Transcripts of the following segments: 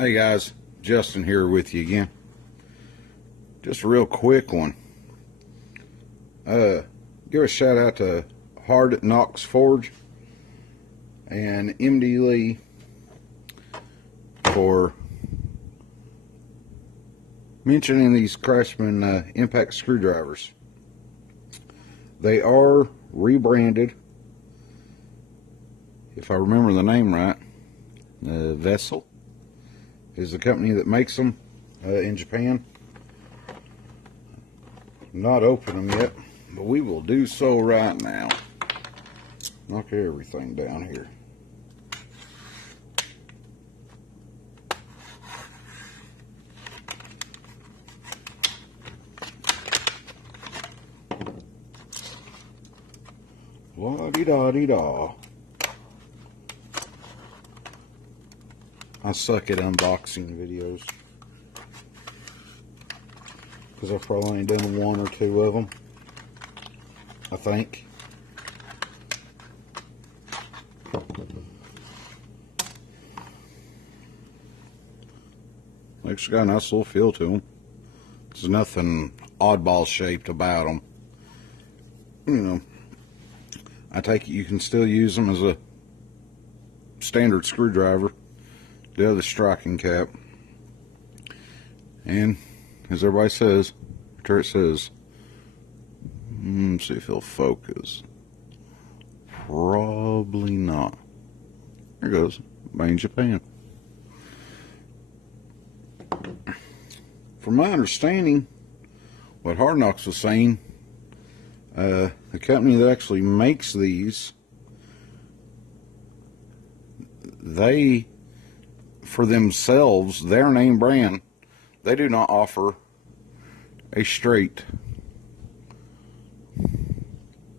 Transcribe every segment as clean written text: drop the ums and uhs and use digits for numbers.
Hey guys, Justin here with you again. Just a real quick one. Give a shout out to Hard Knox Forge and MD Lee for mentioning these Craftsman impact screwdrivers. They are rebranded, if I remember the name right. Vessel is the company that makes them in Japan. Not open them yet, but we will do so right now. Knock everything down here. La-dee-da-dee-da. I suck at unboxing videos because I've probably only done one or two of them, I think. It's got a nice little feel to them. There's nothing oddball shaped about them. You know, I take it you can still use them as a standard screwdriver. The other striking cap, and as everybody says, after it says, let's see if it'll focus. Probably not. There it goes, made in Japan. From my understanding, what Hard Knox was saying, the company that actually makes these, they, for themselves, their name brand, they do not offer a straight,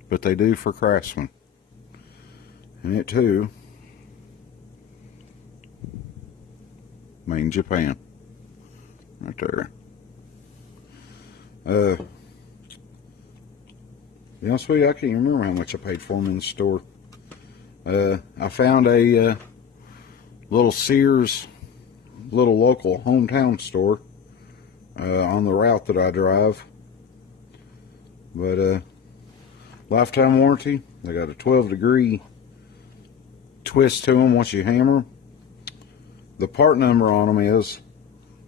but they do for Craftsman, and it too made in Japan, right there. To be honest with you, I can't remember how much I paid for them in the store. I found a little Sears, little local hometown store on the route that I drive. But lifetime warranty. They got a 12-degree twist to them once you hammer. The part number on them is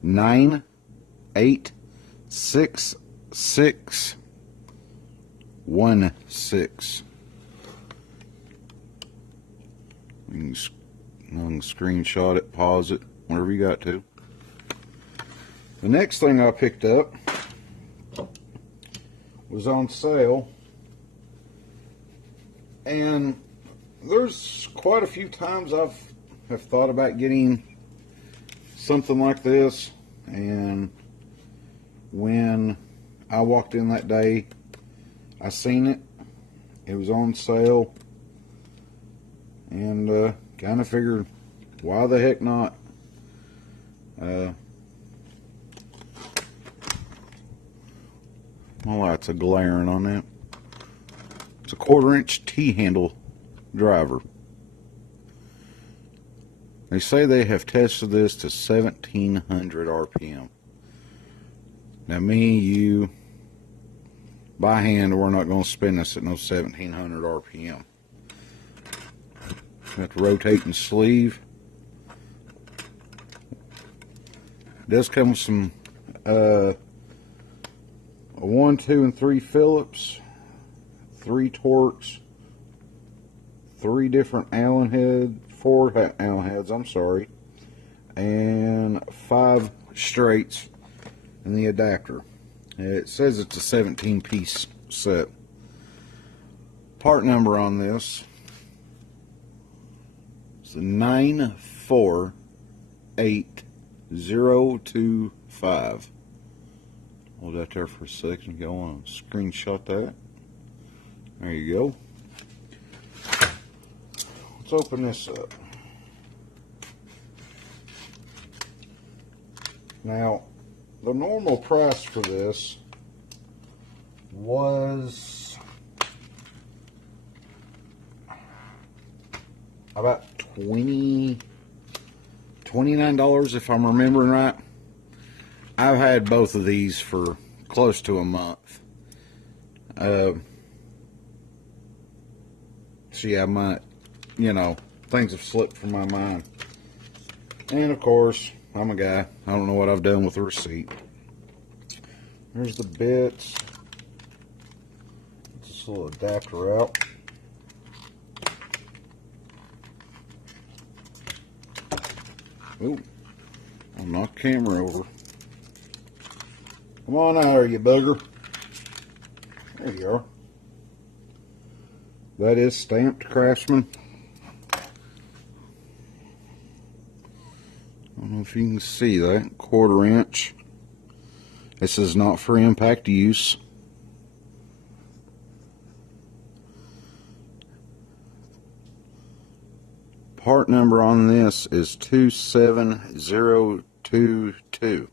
9866616. You can screenshot it, pause it, whatever you got to. The next thing I picked up was on sale, and there's quite a few times have thought about getting something like this, and when I walked in that day, I seen it. It was on sale, and kind of figured, why the heck not? My lights are glaring on that. It's a 1/4-inch T-handle driver. They say they have tested this to 1700 RPM. Now me, you, by hand, we're not going to spin this at no 1700 RPM. Got the rotating sleeve. It does come with some a 1, 2, and 3 Phillips, 3 Torx, 3 different Allen heads, 4 Allen heads, I'm sorry, and 5 straights in the adapter. It says it's a 17-piece set. Part number on this is 948025. Hold that there for a second. Go on, screenshot that. There you go. Let's open this up. Now, the normal price for this was about $20 $29 if I'm remembering right. I've had both of these for close to a month. So yeah, things have slipped from my mind. And of course, I'm a guy. I don't know what I've done with the receipt. There's the bits. Get this little adapter out. Ooh, I'll knock the camera over. Come on out there, you bugger. There you are. That is stamped Craftsman. I don't know if you can see that. 1/4 inch. This is not for impact use. Part number on this is 27022.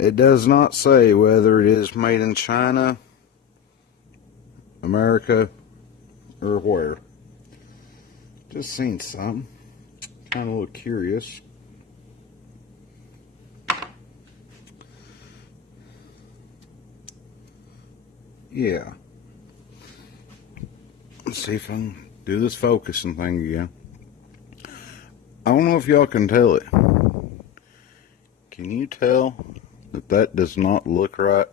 It does not say whether it is made in China, America, or where. Just seen some. Kind of look curious. Yeah. Let's see if I can do this focusing thing again. I don't know if y'all can tell it. Can you tell that that does not look right?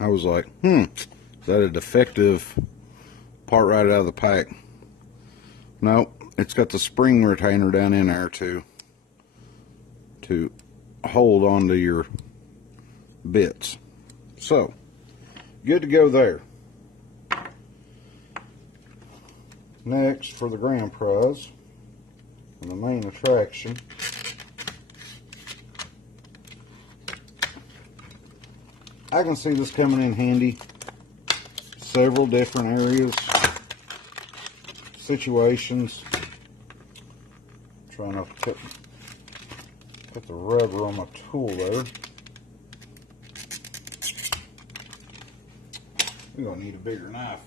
I was like, is that a defective part right out of the pack? No, it's got the spring retainer down in there to hold onto your bits. So, good to go there. Next, for the grand prize, and the main attraction, I can see this coming in handy several different areas, situations. Try not to put the rubber on my tool there. We're going to need a bigger knife.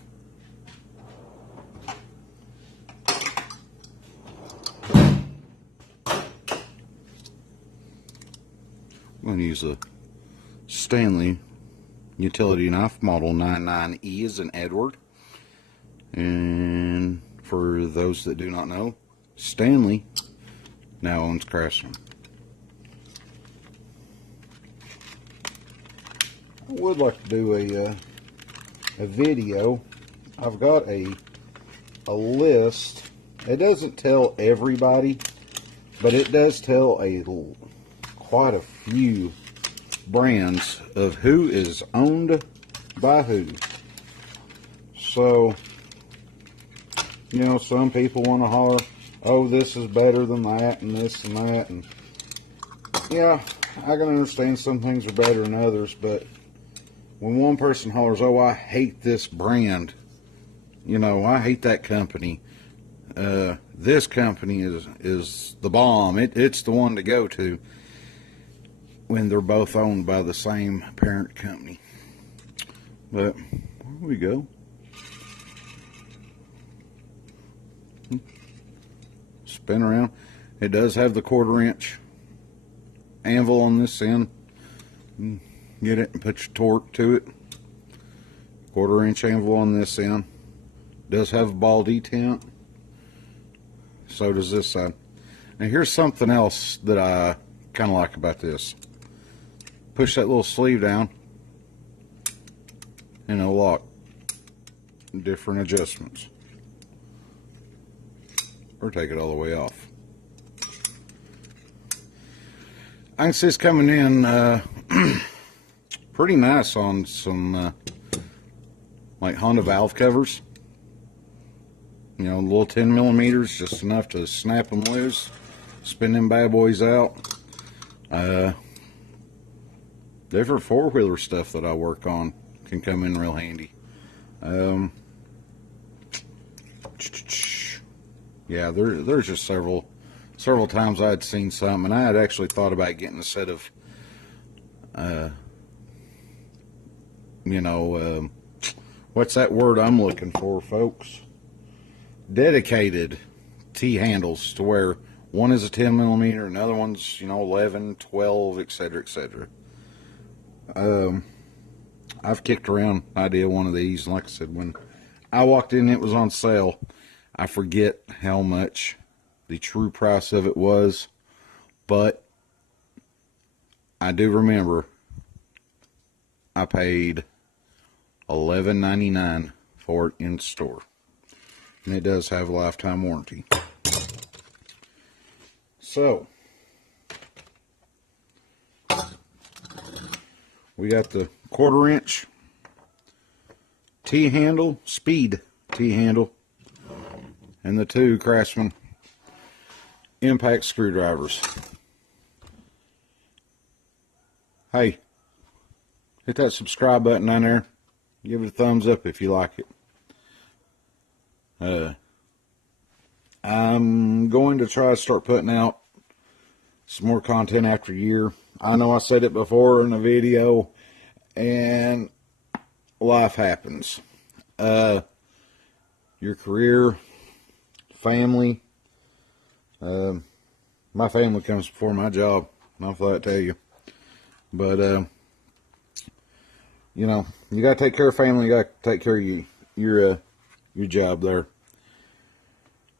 I'm going to use a Stanley utility knife, model 99E as in Edward. And for those that do not know, Stanley now owns Craftsman. I would like to do a video. I've got a list. It doesn't tell everybody, but it does tell quite a few brands of who is owned by who. So, some people want to holler, oh, this is better than that, and this and that, and yeah, I can understand some things are better than others, but when one person hollers, oh, I hate this brand, I hate that company, this company is the bomb, it's the one to go to, when they're both owned by the same parent company. But where we go. Spin around. It does have the 1/4 inch anvil on this end. Get it and put your torque to it. 1/4 inch anvil on this end. Does have a ball detent. So does this side. Now here's something else that I kind of like about this. Push that little sleeve down and it'll lock. Different adjustments. Or take it all the way off. I can see it's coming in pretty nice on some like Honda valve covers. Little 10 millimeters, just enough to snap them loose, spin them bad boys out. Different four-wheeler stuff that I work on can come in real handy. Yeah, there's just several times I'd seen some, and I had actually thought about getting a set of, what's that word I'm looking for, folks? dedicated T handles to where one is a 10 millimeter, another one's, 11, 12, etc., etc. I've kicked around the idea of one of these, and like I said, when I walked in, it was on sale. I forget how much the true price of it was, but I do remember I paid $11.99 for it in store, and it does have a lifetime warranty. So we got the 1/4 inch T-handle, speed T-handle, and the 2 Craftsman impact screwdrivers. Hey, hit that subscribe button down there. Give it a thumbs up if you like it. I'm going to try to start putting out some more content after a year. I know I said it before in a video, and life happens. Your career, family. My family comes before my job. I'll flat tell you. But you gotta take care of family. You gotta take care of your job there.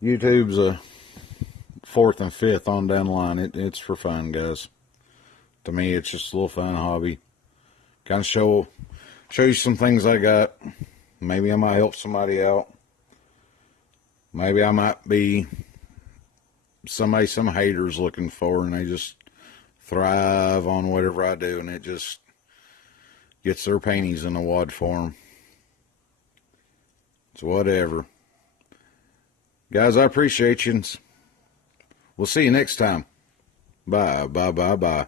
YouTube's a 4th and 5th on down the line. It's for fun, guys. To me, it's just a little fun hobby. Kind of show you some things I got. Maybe I might help somebody out. Maybe I might be somebody some haters looking for, and they just thrive on whatever I do, and it just gets their panties in a wad for them. It's whatever. Guys, I appreciate you. We'll see you next time. Bye, bye, bye, bye.